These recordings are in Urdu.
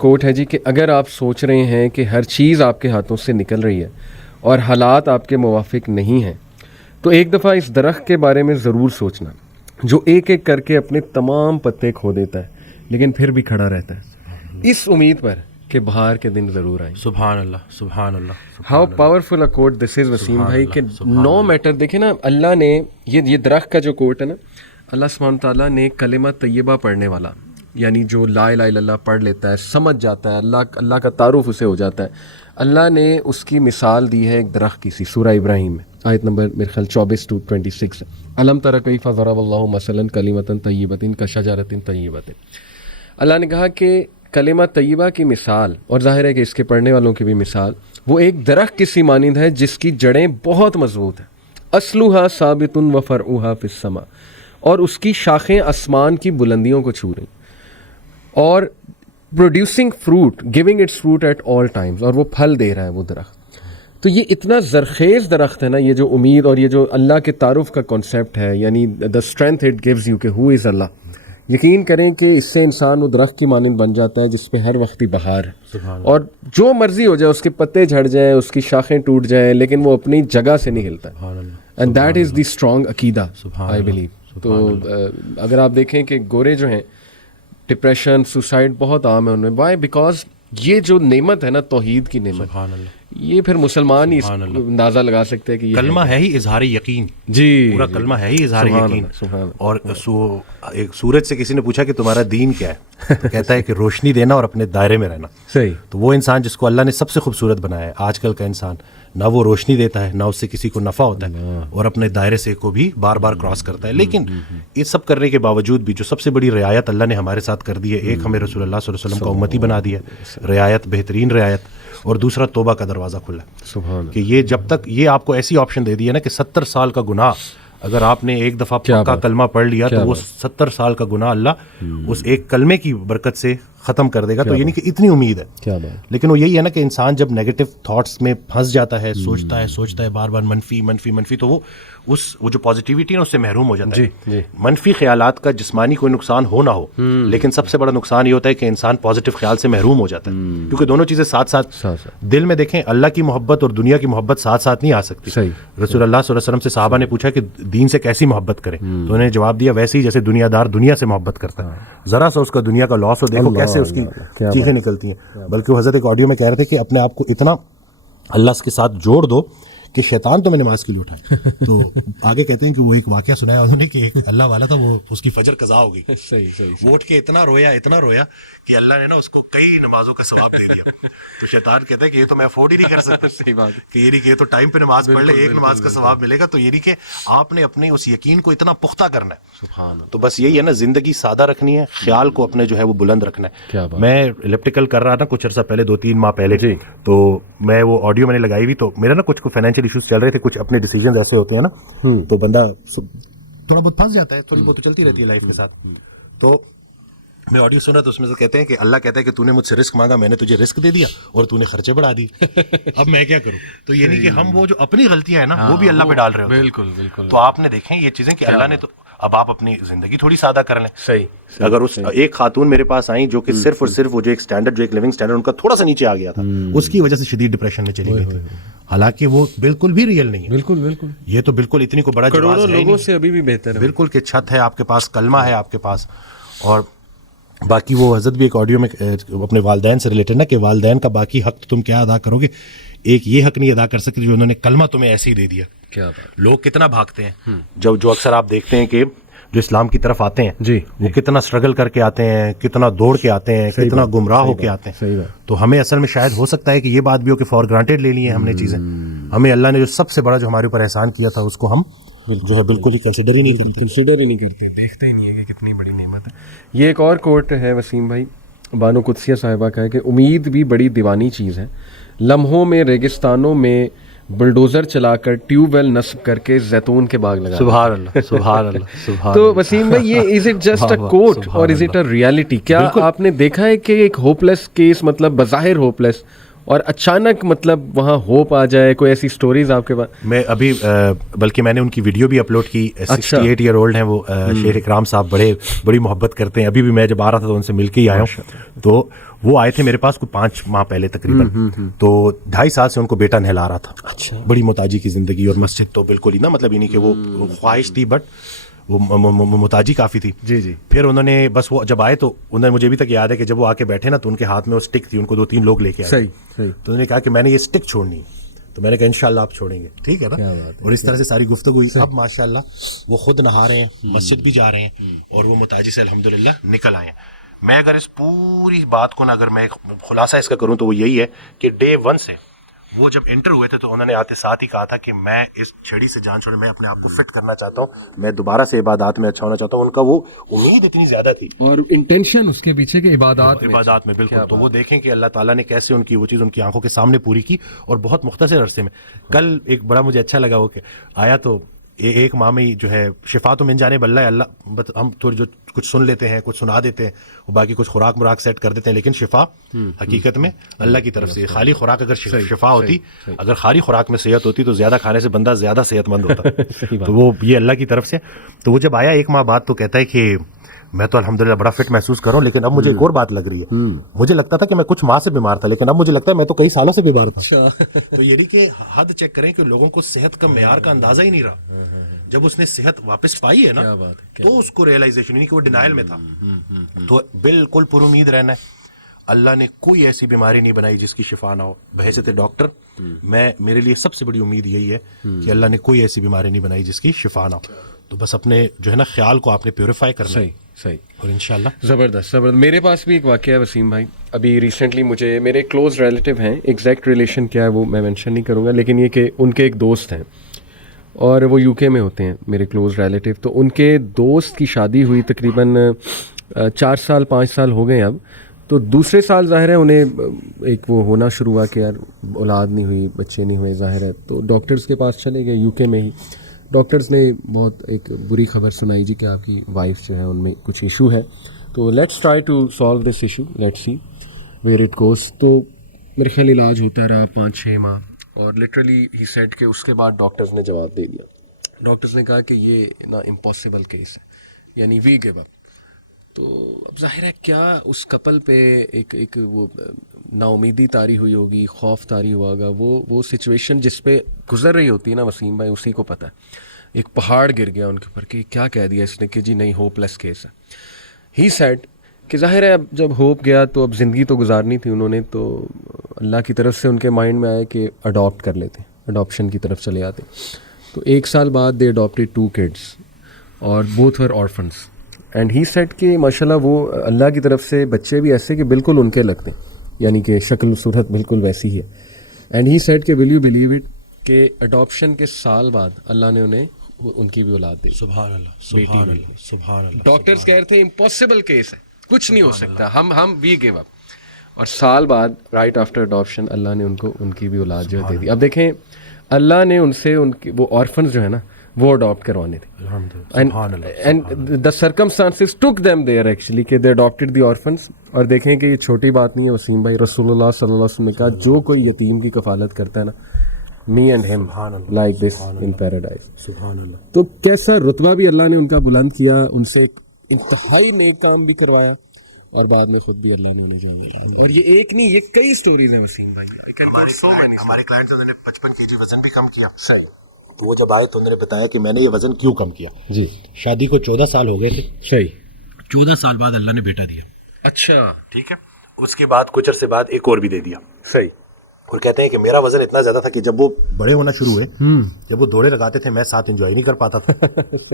کوٹ ہے جی کہ اگر آپ سوچ رہے ہیں کہ ہر چیز آپ کے ہاتھوں سے نکل رہی ہے اور حالات آپ کے موافق نہیں ہیں تو ایک دفعہ اس درخت کے بارے میں ضرور سوچنا جو ایک ایک کر کے اپنے تمام پتے کھو دیتا ہے لیکن پھر بھی کھڑا رہتا ہے اس امید پر کہ بہار کے دن ضرور آئیں. سبحان اللہ سبحان اللہ. ہاؤ پاورفل اے کوٹ دس از وسیم بھائی کہ نو میٹر. دیکھیں نا اللہ نے یہ درخت کا جو کوٹ ہے نا, اللہ سبحانہ تعالیٰ نے کلمہ طیبہ پڑھنے والا یعنی جو لا الہ الا اللہ پڑھ لیتا ہے, سمجھ جاتا ہے, اللہ کا تعارف اسے ہو جاتا ہے, اللہ نے اس کی مثال دی ہے ایک درخت کی سی سورہ ابراہیم میں آیت نمبر میرے خیال 24-26 الم تر کیف ضرب اللہ مثلا کلمۃ طیبۃ کشجرۃ طیبۃ. اللہ نے کہا کہ کلمہ طیبہ کی مثال, اور ظاہر ہے کہ اس کے پڑھنے والوں کی بھی مثال, وہ ایک درخت کی سی مانند ہے جس کی جڑیں بہت مضبوط ہیں. اصلھا ثابت و فرعھا فی السماء, اور اس کی شاخیں آسمان کی بلندیوں کو چھو رہی, اور producing fruit, giving its fruit at all times, اور وہ پھل دے رہا ہے وہ درخت. تو یہ اتنا زرخیز درخت ہے نا, یہ جو امید اور یہ جو اللہ کے تعارف کا کانسیپٹ ہے, یعنی the strength it gives you کہ ہو از اللہ. یقین کریں کہ اس سے انسان وہ درخت کی مانند بن جاتا ہے جس پہ ہر وقت ہی بہار ہے, اور جو مرضی ہو جائے, اس کے پتے جھڑ جائیں, اس کی شاخیں ٹوٹ جائیں, لیکن وہ اپنی جگہ سے نہیں ہلتا. And that is the strong عقیدہ آئی بلیو. تو اگر آپ دیکھیں کہ گورے جو ہیں ڈپریشن سوسائڈ بہت عام ہے ان میں. وائی؟ بیکاز یہ جو نعمت ہے نا توحید کی نعمت, یہ پھر مسلمان ہی اندازہ لگا سکتے ہیں کہ یہ کلمہ ہے ہی اظہار یقین. جی پورا کلمہ ہے ہی اظہار یقین. اور ایک سورج سے کسی نے پوچھا کہ تمہارا دین کیا ہے, تو کہتا ہے کہ روشنی دینا اور اپنے دائرے میں رہنا. صحیح. تو وہ انسان جس کو اللہ نے سب سے خوبصورت بنایا ہے, آج کل کا انسان نہ وہ روشنی دیتا ہے, نہ اس سے کسی کو نفع ہوتا ہے, اور اپنے دائرے سے کو بھی بار بار کراس کرتا ہے. لیکن یہ سب کرنے کے باوجود بھی جو سب سے بڑی رعایت اللہ نے ہمارے ساتھ کر دی ہے, ایک ہمیں رسول اللہ صلی اللہ علیہ وسلم کا امتی بنا دیا رعایت, بہترین رعایت, اور دوسرا توبہ کا دروازہ کھلا ہے. کہ یہ جب تک یہ آپ کو ایسی آپشن دے دی ہے نا کہ 70 سال کا گناہ اگر آپ نے ایک دفعہ پکا کلمہ پڑھ لیا تو وہ 70 سال کا گناہ اللہ اس ایک کلمے کی برکت سے ختم کر دے گا. تو یعنی کہ اتنی امید ہے. لیکن وہ یہی ہے نا کہ انسان جب نیگیٹو تھاٹس میں پھنس جاتا ہے, سوچتا ہے بار بار منفی, تو وہ جو پازیٹیوٹی ہے اس سے محروم ہو جاتا ہے. منفی خیالات کا جسمانی کوئی نقصان ہو نہ ہو, لیکن سب سے بڑا نقصان یہ ہوتا ہے کہ انسان پازیٹیو خیال سے محروم ہو جاتا ہے. کیونکہ دونوں چیزیں ساتھ ساتھ دل میں دیکھیں, اللہ کی محبت اور دنیا کی محبت ساتھ ساتھ نہیں آ سکتی. رسول اللہ صلی اللہ علیہ وسلم سے صحابہ نے پوچھا کہ دین سے کیسی محبت کریں, تو انہوں نے جواب دیا ویسے ہی جیسے دنیا دار دنیا سے محبت کرتا ہے. ذرا سا اس کا دنیا کا لاس ہو, دیکھو کیسے اس کی چیخیں نکلتی ہیں. بلکہ وہ حضرت ایک آڈیو میں کہہ رہے تھے کہ اپنے آپ کو اتنا اللہ کے ساتھ جوڑ دو کہ شیطان تو میں نماز کے لیے اٹھائے. تو آگے کہتے ہیں کہ وہ ایک واقعہ سنایا انہوں نے کہ ایک اللہ والا تھا, وہ اس کی فجر قضا ہو گئی. وہ اٹھ کے اتنا رویا کہ اللہ نے نا اس کو کئی نمازوں کا ثواب دے دیا. تو شیطان کہتا ہے کہ یہ تو میں افورڈ ہی نہیں کر سکتا. صحیح بات کہ یہ تو ٹائم پہ نماز پڑھ لے, ایک نماز کا ثواب ملے گا. تو یہ کہ آپ نے اپنے اس یقین کو اتنا پختہ کرنا ہے. تو بس یہی ہے نا, زندگی سادہ رکھنی ہے, خیال کو اپنے جو ہے وہ بلند رکھنا ہے. میں الیپٹیکل کر رہا تھا کچھ عرصہ پہلے, 2-3 ماہ پہلے, تو میں وہ آڈیو میں نے لگائی ہوئی, تو میرا نا کچھ فائنینشیل ایشوز چل رہے تھے, کچھ اپنے ڈیسیجنز ایسے ہوتے ہیں نا, تو بندہ تھوڑا بہت پھنس جاتا ہے, تھوڑی بہت چلتی رہتی ہے لائف کے ساتھ. تو میں آڈیو سنا تو اس میں سے کہتے ہیں کہ اللہ کہتا ہے کہ تو نے مجھ سے رزق مانگا, میں نے تجھے رزق دے دیا, اور تو نے خرچے بڑھا دیے, اب میں کیا کروں. تو یہ نہیں کہ ہم وہ جو اپنی غلطیاں ہیں نا وہ بھی اللہ پہ ڈال رہے ہیں. بالکل. تو آپ نے دیکھیں یہ چیزیں کہ اللہ نے, تو اب آپ اپنی زندگی تھوڑی سادہ کر لیں. صحیح. اگر اس ایک خاتون میرے پاس آئیں جو کہ صرف اور صرف وہ جو ایک اسٹینڈرڈ, جو ایک لیونگ اسٹینڈرڈ ان کا تھوڑا سا نیچے آ گیا تھا, اس کی وجہ سے شدید ڈپریشن میں چلی گئی تھی, حالانکہ وہ بالکل بھی ریئل نہیں ہے. بالکل. یہ تو بالکل اتنی کو بڑا جواز ہے لوگوں سے ابھی بھی بہتر ہے. بالکل کہ چھت ہے آپ کے پاس, کلمہ ہے آپ کے پاس. اور باقی وہ حضرت بھی ایک آڈیو میں اپنے والدین سے ریلیٹڈ نا, کہ والدین کا باقی حق تم کیا ادا کرو گے, ایک یہ حق نہیں ادا کر سکتے جو انہوں نے کلمہ تمہیں ایسے ہی دے دیا. لوگ کتنا بھاگتے ہیں, جو اکثر آپ دیکھتے ہیں کہ جو اسلام کی طرف آتے ہیں وہ کتنا اسٹرگل کر کے آتے ہیں, کتنا دوڑ کے آتے ہیں, کتنا گمراہ ہو کے آتے ہیں. تو ہمیں اصل میں شاید ہو سکتا ہے کہ یہ بات بھی ہو کہ فار گرانٹیڈ لے لی ہیں ہم نے چیزیں. ہمیں اللہ نے جو سب سے بڑا جو ہمارے اوپر احسان کیا تھا اس کو ہم جو ہے بالکل ہی کنسیڈر ہی نہیں کرتے, دیکھتے ہی نہیں ہے کہ کتنی بڑی نعمت ہے. یہ ایک اور کوٹ ہے وسیم بھائی, بانو قدسیہ صاحبہ کا ہے کہ امید بھی بڑی دیوانی چیز ہے, لمحوں میں ریگستانوں میں بلڈوزر چلا کر ٹیوب ویل نصب کر کے زیتون کے باغ لگا. سبحان اللہ سبحان اللہ. تو وسیم بھائی یہ از اٹ جسٹ اے کوٹ اور از اٹ اے ریالٹی؟ کیا آپ نے دیکھا ہے کہ ایک ہوپ لیس کیس, مطلب بظاہر ہوپ لیس, اور اچانک مطلب وہاں ہوپ آ جائے. کوئی ایسی سٹوریز آپ کے پاس؟ میں ابھی بلکہ میں نے ان کی ویڈیو بھی اپلوڈ کی. 68 ایئر اولڈ ہیں وہ, شیخ اکرام صاحب, بڑی محبت کرتے ہیں. ابھی بھی میں جب آ رہا تھا تو ان سے مل کے ہی آیا ہوں. تو وہ آئے تھے میرے پاس کوئی 5 ماہ پہلے تقریباً. تو 2.5 سال سے ان کو بیٹا نہلا رہا تھا. اچھا. بڑی محتاجی کی زندگی, اور مسجد تو بالکل ہی نا, مطلب نہیں کہ وہ خواہش تھی بٹ وہ محتاجی کافی تھی. جی جی. پھر انہوں نے بس وہ جب آئے تو انہوں نے, مجھے ابھی تک یاد ہے کہ جب وہ آ کے بیٹھے نا تو ان کے ہاتھ میں وہ اسٹک تھی, ان کو 2-3 لوگ لے کے آئے. صحیح. تو انہوں نے کہا کہ میں نے یہ اسٹک چھوڑنی ہے. تو میں نے کہا انشاءاللہ آپ چھوڑیں گے, ٹھیک ہے نا. اور اس طرح سے ساری گفتگو ہوئی. اب ماشاءاللہ وہ خود نہا رہے ہیں, مسجد بھی جا رہے ہیں, اور وہ محتاجی سے الحمدللہ نکل آئے ہیں. میں اگر اس پوری بات کو نا, اگر میں خلاصہ اس کا کروں تو وہ یہی ہے کہ Day 1 سے وہ جب انٹر ہوئے تھے تو انہوں نے آتے ساتھ ہی کہا تھا کہ میں اس چھڑی سے جان چھوڑے, میں اپنے آپ کو فٹ کرنا چاہتا ہوں, میں دوبارہ سے عبادات میں اچھا ہونا چاہتا ہوں. ان کا وہ امید اتنی زیادہ تھی, اور انٹینشن اس کے پیچھے کہ عبادات میں بالکل. تو وہ دیکھیں کہ اللہ تعالیٰ نے کیسے ان کی وہ چیز ان کی آنکھوں کے سامنے پوری کی, اور بہت مختصر عرصے میں. کل ایک بڑا مجھے اچھا لگا وہ کہ آیا تو ایک ماہ میں جو ہے شفا تو من جانے بلّہ اللہ, ہم تھوڑی جو کچھ سن لیتے ہیں, کچھ سنا دیتے ہیں, وہ باقی کچھ خوراک مراک سیٹ کر دیتے ہیں, لیکن شفا حقیقت میں اللہ کی طرف سے. خالی خوراک اگر شفا ہوتی, اگر خالی خوراک میں صحت ہوتی تو زیادہ کھانے سے بندہ زیادہ صحت مند ہوتا. تو وہ یہ اللہ کی طرف سے. تو وہ جب آیا 1 ماہ بعد تو کہتا ہے کہ میں تو الحمدللہ بڑا فٹ محسوس کر رہا ہوں, لیکن اب مجھے ایک اور بات لگ رہی ہے. مجھے لگتا تھا کہ میں کچھ ماہ سے بیمار تھا, لیکن اب مجھے لگتا ہے میں تو کئی سالوں سے بیمار تھا. تو یہ کہ حد چیک کریں کہ لوگوں کو صحت کا معیار کا اندازہ ہی نہیں رہا. جب اس نے صحت واپس پائی ہے نا تو اس کو ریئلائزیشن, نہیں کہ وہ ڈینائل میں تھا. تو بالکل پر امید رہنا ہے. اللہ نے کوئی ایسی بیماری نہیں بنائی جس کی شفا نہ ہو. بحیثیت ڈاکٹر میرے لیے سب سے بڑی امید یہی ہے کہ اللہ نے کوئی ایسی بیماری نہیں بنائی جس کی شفا نہ ہو. تو بس اپنے جو ہے نا خیال کو آپ نے پیوریفائی کرنا ہے. صحیح. اور انشاءاللہ زبردست. میرے پاس بھی ایک واقعہ ہے وسیم بھائی. ابھی ریسنٹلی مجھے میرے کلوز ریلیٹیو ہیں, ایگزیکٹ ریلیشن کیا ہے وہ میں مینشن نہیں کروں گا, لیکن یہ کہ ان کے ایک دوست ہیں اور وہ UK میں ہوتے ہیں میرے کلوز ریلیٹیو. تو ان کے دوست کی شادی ہوئی تقریباً 4 سال 5 سال ہو گئے اب. تو دوسرے سال ظاہر ہے انہیں ایک وہ ہونا شروع ہوا کہ یار اولاد نہیں ہوئی, بچے نہیں ہوئے ظاہر ہے. تو ڈاکٹرز کے پاس چلے گئے UK میں ہی. ڈاکٹرز نے بہت ایک بری خبر سنائی جی کہ آپ کی وائف جو ہے ان میں کچھ ایشو ہے. تو let's try to solve this issue, let's see where it goes. تو میرے خیال علاج ہوتا رہا 5-6 ماہ, اور لٹرلی ہی سیڈ کہ اس کے بعد ڈاکٹرز نے جواب دے دیا. ڈاکٹرز نے کہا کہ یہ نا امپاسبل کیس ہے, یعنی وی گیو اپ. تو اب ظاہر ہے کیا اس کپل پہ ایک وہ نا امیدی طاری ہوئی ہوگی, خوف طاری ہوا ہوگا. وہ سچویشن جس پہ گزر رہی ہوتی ہے نا وسیم بھائی, اسی کو پتہ ہے. ایک پہاڑ گر گیا ان کے اوپر کہ کیا کہہ دیا اس نے کہ جی نہیں ہوپ لیس کیس ہے. ہی سیڈ کہ ظاہر ہے اب جب ہوپ گیا تو اب زندگی تو گزارنی تھی انہوں نے. تو اللہ کی طرف سے ان کے مائنڈ میں آیا کہ اڈاپٹ کر لیتے, اڈاپشن کی طرف چلے آتے. تو 1 سال بعد دے اڈاپٹیڈ 2 kids اور both were orphans. And he said کہ ماشاءاللہ وہ اللہ کی طرف سے بچے بھی ایسے کہ بالکل ان کے لگتے ہیں, یعنی کہ شکل صورت بالکل ویسی ہی ہے. اینڈ ہی سیٹ کہ ول یو بلیو اٹ کہ اڈاپشن کے سال بعد اللہ نے انہیں ان کی بھی اولاد دی. سبحان اللہ, سبحان اللہ, سبحان اللہ. ڈاکٹرز کہہ رہے تھے امپاسبل کیس ہے, کچھ نہیں ہو سکتا, ہم وی گیو اپ. اور سال بعد رائٹ آفٹر اڈاپشن اللہ نے ان کو ان کی بھی اولاد جو دے دی. اب دیکھیں اللہ نے ان سے ان کی وہ آرفنز جو ہے نا وہ اڈاپٹ کروانے تھے. And the circumstances took them there actually کہ دے اڈاپٹیڈ دی آرفنز. اور دیکھیں کہ یہ چھوٹی بات نہیں ہے وسیم بھائی, رسول اللہ صلی اللہ علیہ وسلم نے کہا جو کوئی یتیم کی کفالت کرتا ہے نا, می اینڈ ہم لائک دس ان پیراڈائز. سبحان اللہ. تو کیسا رتبہ بھی اللہ نے ان کا بلند کیا, ان سے انتہائی نیک کام بھی کروایا, اور بعد میں خود بھی اللہ نے انہیں جان دیا. اور یہ ایک نہیں, یہ کئی سٹوریز ہیں وسیم بھائی. ہمارے کلائنٹ نے 55 kg وزن بھی کم کیا. صحیح. تو وہ جب آئے تو انہوں نے بتایا کہ میں نے یہ وزن کیوں کم کیا. جی. شادی کو 14 سال ہو گئے تھے. صحیح. 14 سال بعد اللہ نے بیٹا دیا. اچھا ٹھیک ہے. اس کے بعد کچھ عرصے بعد ایک اور بھی دے دیا. صحیح. اور کہتے ہیں کہ میرا وزن اتنا زیادہ تھا کہ جب وہ بڑے ہونا شروع ہوئے, جب وہ دوڑے لگاتے تھے میں ساتھ انجوائے نہیں کر پاتا تھا.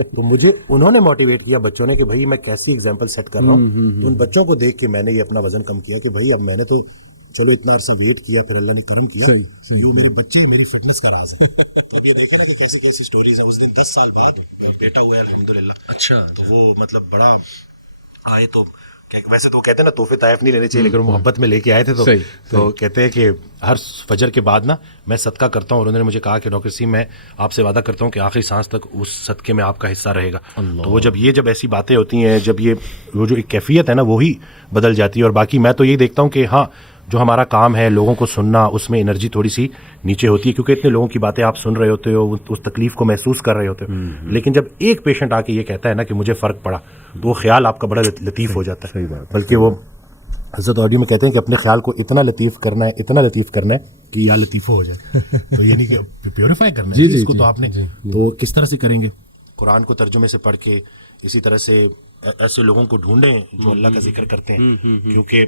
تو مجھے انہوں نے موٹیویٹ کیا بچوں نے کہ بھائی میں کیسی ایگزامپل سیٹ کر رہا ہوں. تو ان بچوں کو دیکھ کے میں نے یہ اپنا وزن کم کیا کہ بھائی اب میں نے تو چلو اتنا عرصہ ویٹ کیا, پھر اللہ نے کرم کیا. وہ میرے بچے میری فٹنس کا راز ہے. اب یہ دیکھو نا کہ کیسے کیسی سٹوریز ہیں. اس دن 10 سال بعد بیٹا ہوا ہے الحمدللہ. اچھا. تو وہ مطلب بڑا آئے تو ویسے تو کہتے ہیں نا تحفے طائف نہیں لینے چاہیے, لیکن وہ محبت میں لے کے آئے تھے. تو کہتے ہیں کہ ہر فجر کے بعد نا میں صدقہ کرتا ہوں, اور انہوں نے مجھے کہا کہ ڈاکٹر سی میں آپ سے وعدہ کرتا ہوں کہ آخری سانس تک اس صدقے میں آپ کا حصہ رہے گا. تو وہ جب ایسی باتیں ہوتی ہیں, جب یہ وہ جو ایک کیفیت ہے نا وہی بدل جاتی ہے. اور باقی میں تو یہی دیکھتا ہوں کہ ہاں جو ہمارا کام ہے لوگوں کو سننا, اس میں انرجی تھوڑی سی نیچے ہوتی ہے, کیونکہ اتنے لوگوں کی باتیں آپ سن رہے ہوتے ہو, اس تکلیف کو محسوس کر رہے ہوتے ہو, لیکن جب ایک پیشنٹ آ کے یہ کہتا ہے نا کہ مجھے فرق پڑا, تو وہ خیال آپ کا بڑا لطیف ہو جاتا ہے. بلکہ وہ حضرت آڈیو میں کہتے ہیں کہ اپنے خیال کو اتنا لطیف کرنا ہے, اتنا لطیف کرنا ہے کہ یا لطیف ہو جائے. تو یہ نہیں کہ پیوریفائی کرنا ہے اس کو, تو آپ نے تو کس طرح سے کریں گے؟ قرآن کو ترجمے سے پڑھ کے, اسی طرح سے ایسے لوگوں کو ڈھونڈیں جو اللہ کا ذکر کرتے ہیں, کیونکہ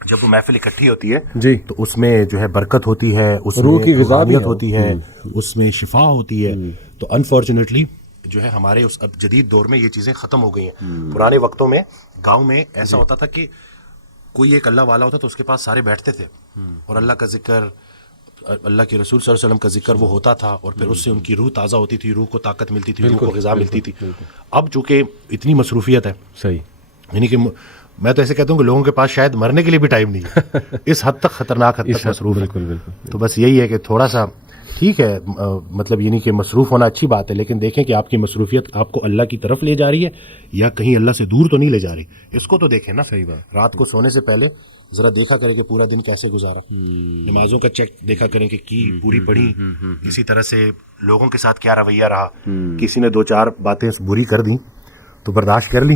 جب وہ محفل اکٹھی ہوتی ہے تو اس میں جو ہے برکت ہوتی ہے, اس روح کی میں غذا بھی روحانیت ہوتی ہے, اس میں شفا ہوتی ہے. تو انفارچونیٹلی جو ہے ہمارے اس اب جدید دور میں یہ چیزیں ختم ہو گئی ہیں. پرانے وقتوں میں گاؤں میں ایسا ہوتا تھا کہ کوئی ایک اللہ والا ہوتا تو اس کے پاس سارے بیٹھتے تھے, اور اللہ کا ذکر, اللہ کے رسول صلی اللہ علیہ وسلم کا ذکر وہ ہوتا تھا, اور پھر اس سے ان کی روح تازہ ہوتی تھی, روح کو طاقت ملتی تھی, روح کو غذا ملتی تھی. اب چونکہ اتنی مصروفیت ہے, صحیح, یعنی کہ میں تو ایسے کہتا ہوں کہ لوگوں کے پاس شاید مرنے کے لیے بھی ٹائم نہیں ہے, اس حد تک خطرناک حد تک مصروف ہے. بالکل بالکل. تو بس یہی ہے کہ تھوڑا سا ٹھیک ہے, مطلب یعنی کہ مصروف ہونا اچھی بات ہے, لیکن دیکھیں کہ آپ کی مصروفیت آپ کو اللہ کی طرف لے جا رہی ہے یا کہیں اللہ سے دور تو نہیں لے جا رہی. اس کو تو دیکھیں نا. صحیح بات. رات کو سونے سے پہلے ذرا دیکھا کریں کہ پورا دن کیسے گزارا, نمازوں کا چیک دیکھا کریں کہ کی پوری پڑھی, اسی طرح سے لوگوں کے ساتھ کیا رویہ رہا, کسی نے 2-4 باتیں بری کر دیں تو برداشت کر لی.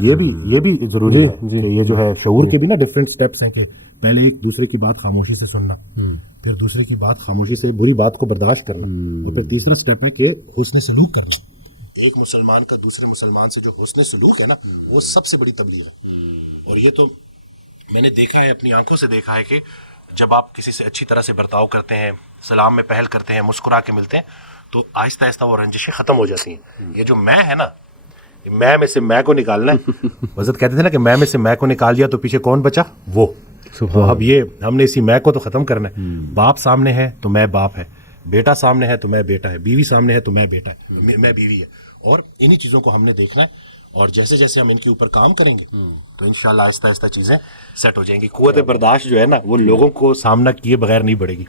یہ بھی ضروری ہے کہ یہ جو ہے شعور کے بھی نا ڈفرینٹ سٹیپس ہیں, کہ پہلے ایک دوسرے کی بات خاموشی سے سننا, پھر دوسرے کی بات خاموشی سے بری بات کو برداشت کرنا, اور پھر تیسرا سٹیپ ہے کہ حسن سلوک کرنا. ایک مسلمان کا دوسرے مسلمان سے جو حسن سلوک ہے نا, وہ سب سے بڑی تبلیغ ہے. اور یہ تو میں نے دیکھا ہے, اپنی آنکھوں سے دیکھا ہے کہ جب آپ کسی سے اچھی طرح سے برتاؤ کرتے ہیں, سلام میں پہل کرتے ہیں, مسکرا کے ملتے ہیں, تو آہستہ آہستہ وہ رنجشیں ختم ہو جاتی ہیں. یہ جو میں ہے نا, میں سے میں کو نکالنا ہے. حضرت کہتے تھے نا کہ میں سے میں کو نکال دیا تو پیچھے کون بچا, وہ. تو اب یہ ہم نے اسی میں کو تو ختم کرنا ہے. باپ سامنے ہے تو میں باپ ہے, بیٹا سامنے ہے تو میں بیٹا ہے, بیوی سامنے ہے تو میں بیٹا ہے, میں بیوی ہے. اور انہی چیزوں کو ہم نے دیکھنا ہے, اور جیسے جیسے ہم ان کے اوپر کام کریں گے تو انشاءاللہ آہستہ آہستہ چیزیں سیٹ ہو جائیں گی. قوت برداشت جو ہے نا, وہ لوگوں کو سامنا کیے بغیر نہیں بڑھے گی.